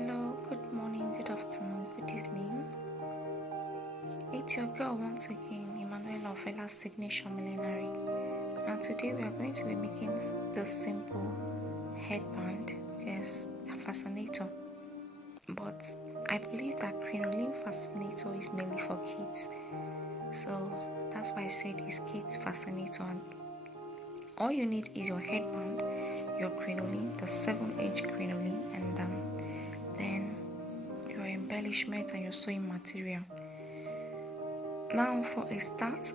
Hello, good morning, good afternoon, good evening. It's your girl once again, Emmanuel of Ella's Signature Millenary. And today we are going to be making the simple headband, yes, a fascinator. But I believe that crinoline fascinator is mainly for kids. So that's why I said it's kids fascinator. And all you need is your headband, your crinoline, the 7-inch crinoline, and then your embellishment and your sewing material. Now for a start,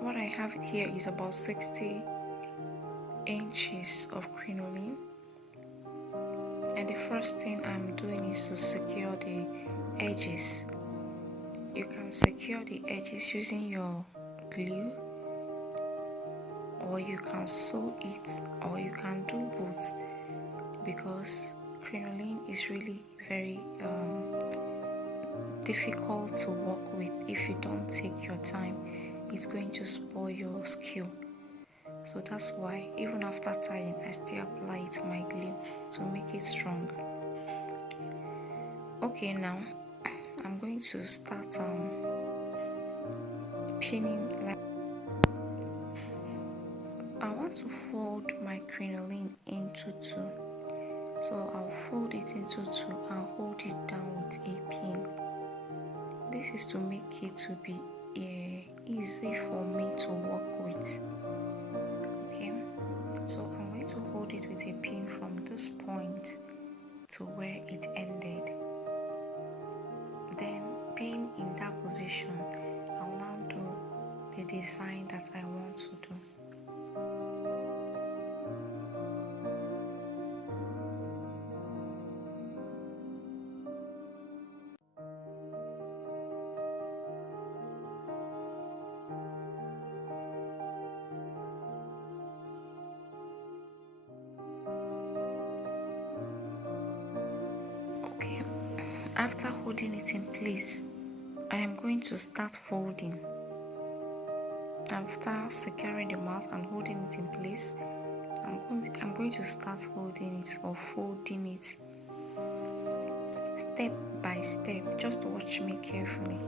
what I have here is about 60 inches of crinoline, and the first thing I'm doing is to secure the edges. You can secure the edges using your glue, or you can sew it, or you can do both, because crinoline is really very difficult to work with. If you don't take your time, it's going to spoil your skill. So that's why even after tying, I still apply it my glue to make it strong. Okay, now I'm going to start pinning. I want to fold my crinoline into two, so I'll fold it into two and hold it down with a pin. This is to make it to be easy for me to work with. Okay, so I'm going to hold it with a pin from this point to where it ended. Then being in that position, I'll now do the design that I want to do. Okay, after holding it in place, I am going to start folding. After securing the mouth and holding it in place, I'm going to start holding it or folding it step by step. Just watch me carefully.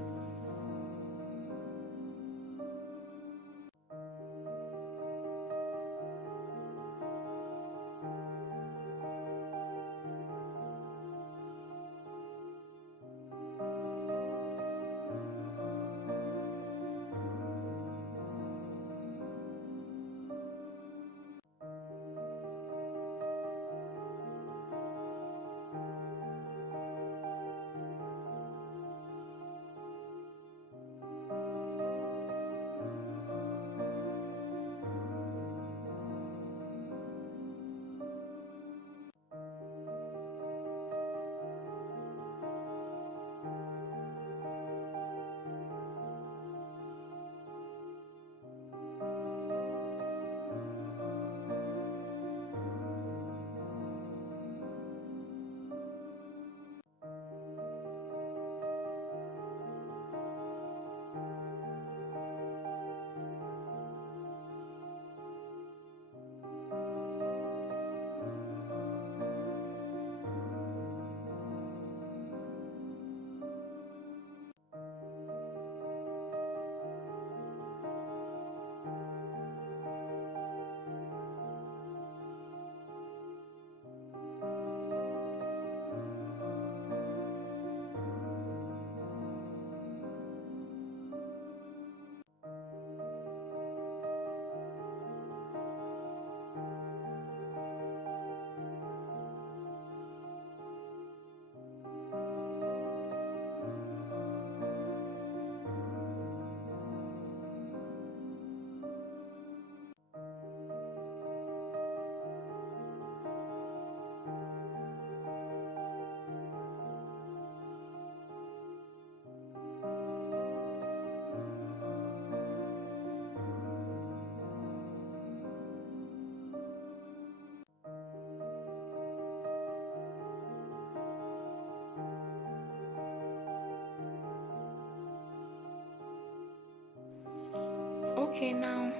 Okay, now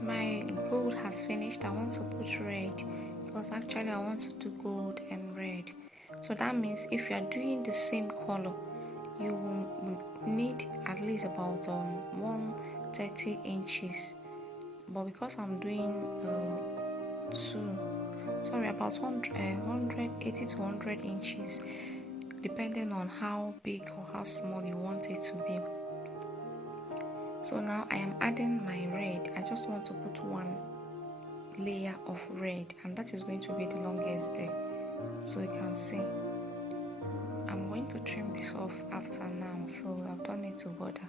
my gold has finished. I want to put red, because actually I want to do gold and red. So that means if you are doing the same color, you will need at least about 130 inches. But because I'm doing about 180 to 100 inches, depending on how big or how small you want it to be. So now I am adding my red. I just want to put one layer of red, and that is going to be the longest there. So you can see I'm going to trim this off after now, so I don't need to bother.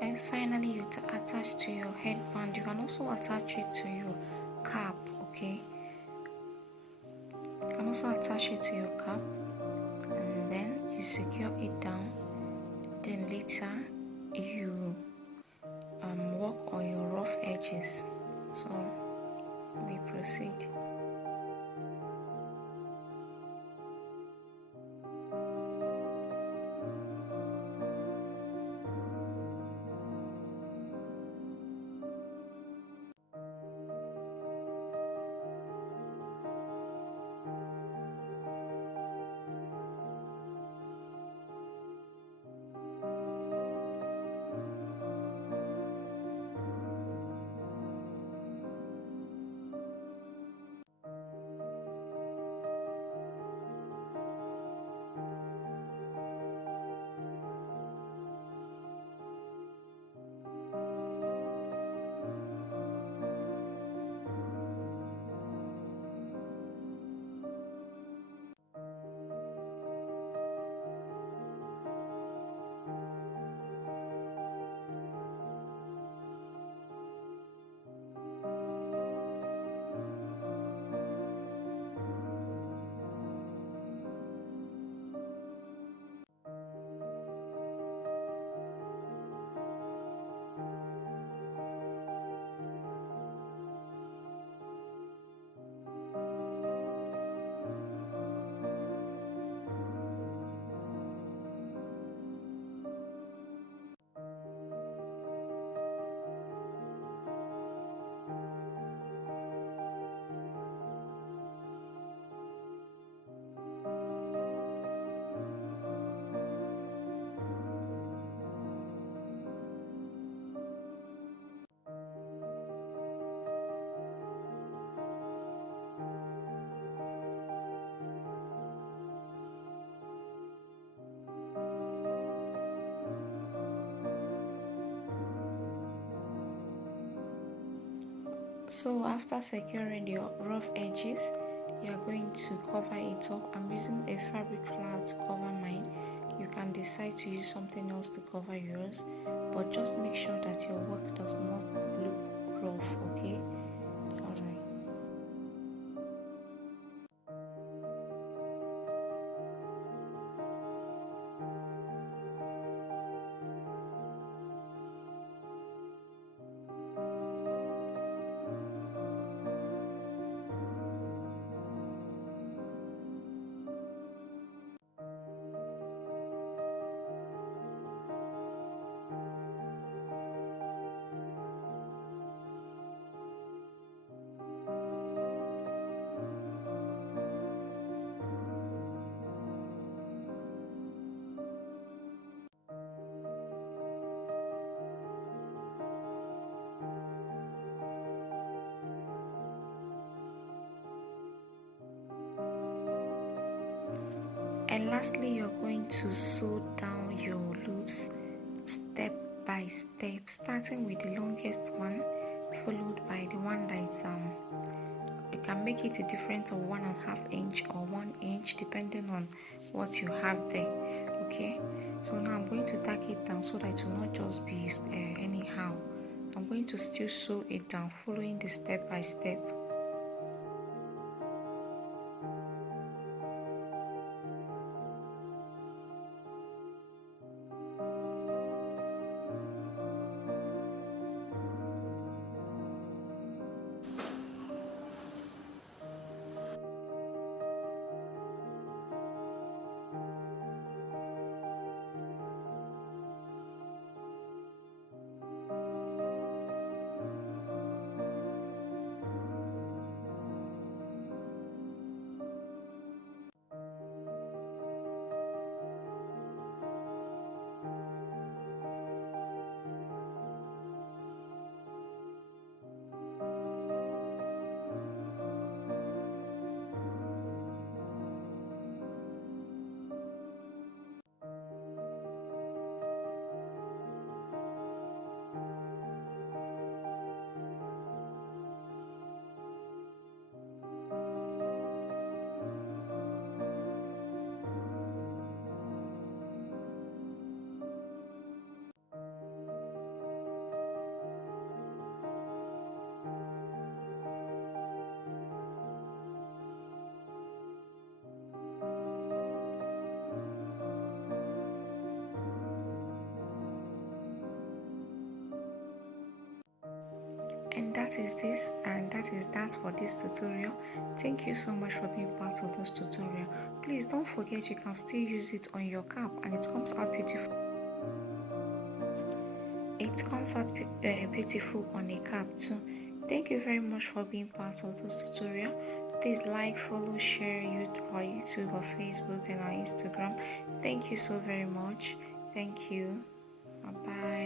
And finally, you attach to your headband. You can also attach it to your cap, okay? You can also attach it to your cap, and then you secure it down. Then later, you work on your rough edges. So we proceed. So after securing your rough edges, you are going to cover it up. I'm using a fabric flower to cover mine. You can decide to use something else to cover yours, but just make sure that your work does not look rough, okay? Alright. And lastly, you're going to sew down your loops step starting with the longest one, followed by the one that is you can make it a difference of 1.5 inch or 1 inch depending on what you have there. Okay, so now I'm going to tack it down so that it will not just be anyhow. I'm going to still sew it down, following the step by step. And that is this, and that is that for this tutorial. Thank you so much for being part of this tutorial. Please don't forget you can still use it on your cap and it comes out beautiful. It comes out beautiful on a cap too. Thank you very much for being part of this tutorial. Please like, follow, share our YouTube or Facebook and our Instagram. Thank you so very much. Thank you. Bye bye.